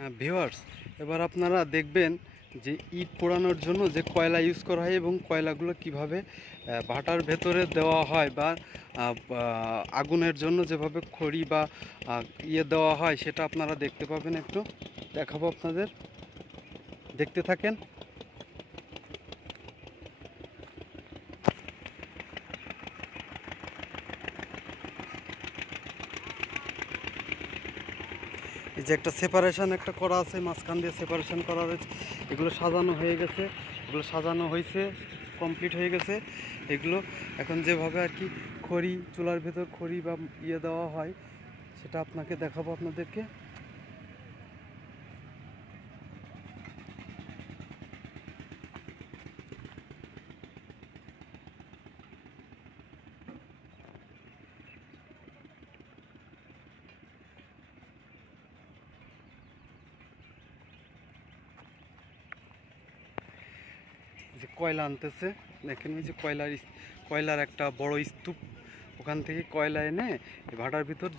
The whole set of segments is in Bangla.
হ্যাঁ ভিউয়ার্স, এবার আপনারা দেখবেন যে ইট পোড়ানোর জন্য যে কয়লা ইউজ করা হয় এবং কয়লাগুলো কিভাবে ভাটার ভেতরে দেওয়া হয় বা আগুনের জন্য যেভাবে খড়ি বা দেওয়া হয় সেটা আপনারা দেখতে পাবেন। একটু দেখাবো আপনাদের, দেখতে থাকেন। এই যে একটা সেপারেশন একটা করা আছে, মাঝখান দিয়ে সেপারেশন করা হয়েছে, এগুলো সাজানো হয়ে গেছে, এগুলো সাজানো হয়েছে, কমপ্লিট হয়ে গেছে। এগুলো এখন যেভাবে আর কি খড়ি, চুলার ভেতর খড়ি বা দেওয়া হয় সেটা আপনাকে দেখাবো আপনাদেরকে। যে কয়লা আনতেছে, দেখেন ওই যে কয়লার একটা বড় স্তূপ, ওখান থেকে কয়লা এনে ভাটার ভিতর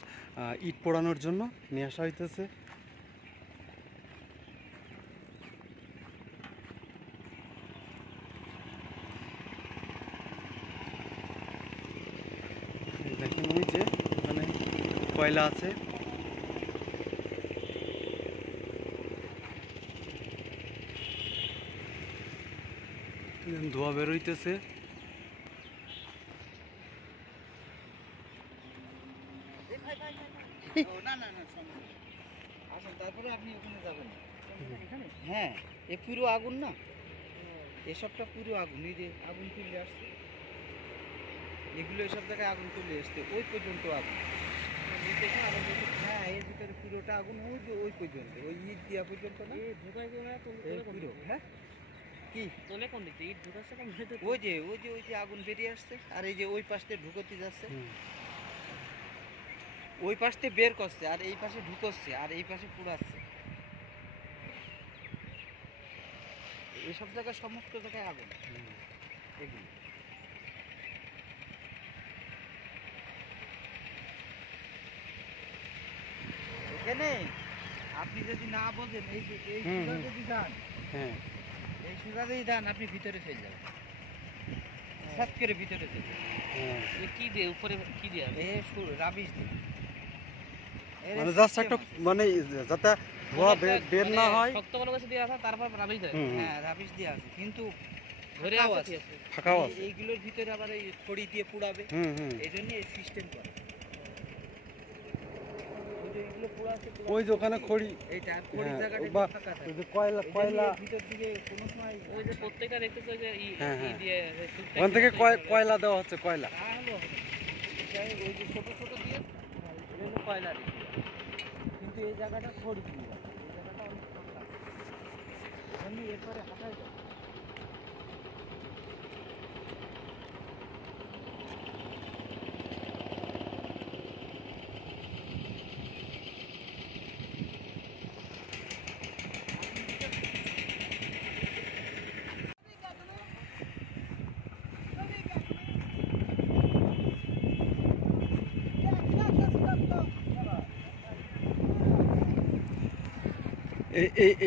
ইট পোড়ানোর জন্য নিয়ে আসা হইতেছে। দেখেন ওই যে ওখানে কয়লা আছে, ধোঁয়া বেরোইতেছে। তারপরে আপনি ওখানে যাবেন। হ্যাঁ, এ পুরো আগুন না, এসবটা পুরো আগুন। এই যে আগুন চলে আসছে, এগুলো এসব জায়গায় আগুন চলে আসছে, ওই পর্যন্ত আগুন। হ্যাঁ, এর ভিতরে পুরোটা আগুন, ওই যে ওই পর্যন্ত, ওই ইট দেওয়া পর্যন্ত না পুরো। হ্যাঁ, কি কোন দিকে ইট ঢুকাচ্ছে? ওই যে আগুন বেরিয়ে আসছে, আর এই যে ওই পাশে ঢুকতে যাচ্ছে, ওই পাশে বের করছে আর এই পাশে ঢুকছে আর এই পাশে পুড়াচ্ছে। এইসব জায়গায় সমস্ত জায়গায় আগুন। এগুলো এখানে আপনি যদি না বোঝেন, এই যে এই সুগা যদি যান, হ্যাঁ এই সুগা যদি যান, আপনি ভিতরে চলে যাবেন, সাত করে ভিতরে চলে যাবেন। কি দিয়ে উপরে কি দিয়ে? রাবিশ দিয়ে, মানে জাস্ট একটা, মানে যাতে ধোঁয়া বের না হয়। শক্ত কোনো কিছু দিয়ে আছে, তারপর রাবিশ দেয়। হ্যাঁ, রাবিশ দিয়ে আছে, কিন্তু ফাঁকাও আছে। এইগুলোর ভিতরে আবার এই খড়ি দিয়ে পুড়াবে, এই জন্য এই সিস্টেম করে। ওই যে ওখানে খড়ি, এইটা খড়ি জায়গাটা ফাঁকা থাকে, ওই যে কয়লা ভিতর দিকে কোনো সময় ওই যে প্রত্যেকটা দেখতেছে যে ই দিয়ে ওখান থেকে কয়লা দেওয়া হচ্ছে, কয়লা। ওই যে ছোট ছোট দিয়ে কয়লা দিয়ে, কিন্তু এই জায়গাটা খড়ি দিয়ে, এই জায়গাটা অনেক ফাঁকা, এমনি এরপরে হাঁটাই যায়।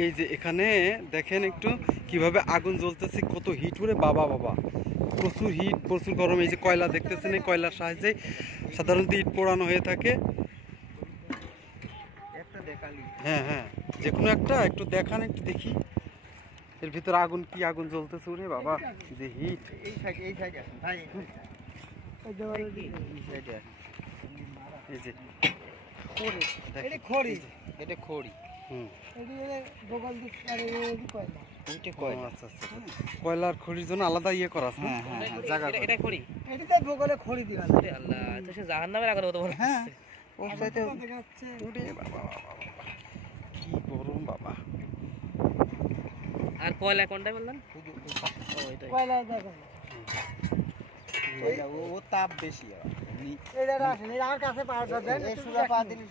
এই যে এখানে দেখেন একটু কিভাবে আগুন জ্বলতেছে, কত হিট উড়ে, বাবা বাবা, প্রচুর হিট, প্রচুর গরম। এই যে কয়লা দেখতেছেন, এই কয়লার সাহায্যে সাধারণত ইট পোড়ানো হয়ে থাকে। হ্যাঁ হ্যাঁ, যে কোনো একটা একটু দেখান, একটু দেখি এর ভিতরে আগুন, কি আগুন জ্বলতেছে উড়ে বাবা, যে হিট। এই সাইডে আসুন ভাই, এই যে খড়ি, এটা খড়ি। কয়লার খড়ির জন্য আলাদা করা আছে। এটা খড়ি, এটাতে ভূগোলে খড়ি দিবেন। আল্লাহ, তো সে জাহান্নামের আগুন মতো বলে। হ্যাঁ, ওর সাথে উড়ে বাবা, কি গরম বাবা। আর কয়লা কোনটা বললেন? ও এটাই কয়লা। দেখেন কয়লা, ও তাপ বেশি। এটা রাখেন, এই আর কাছে পাওয়া যাবে, এই সুরা পা দিলে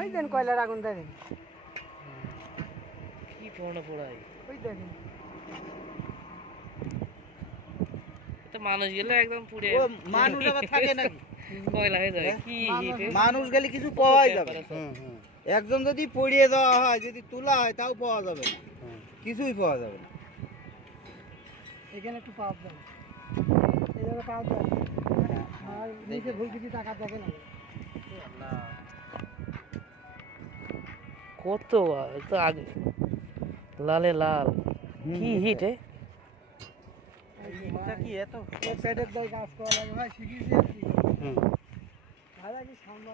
ওই দেন কয়লার আগুন দেখেন কি পোড়াই। ওই দেখেন, তো মানুষ গেলে একদম পুড়ে, মানুষ আবার থাকে নাকি? কয়লা হয়ে যাবে, কি মানুষ গেলে কিছু পাওয়াই যাবে। একজন যদি পড়িয়ে দেওয়া হয়, যদি তোলা হয়, তাও পাওয়া যাবে না, হ্যাঁ। কিছুই পাওয়া যাবে না। এখানে একটু পাওয়া যাবে, এই জায়গায় পাওয়া যাবে, আর নিচে ভুল কিছু টাকা যাবে না। কত তো আগে লালে লাল কি হিট এটা কি এত পেটের দায় কাজ করা লাগে ভাই, শিখিয়েছি আর কি। হুম। ভাই কি সামনে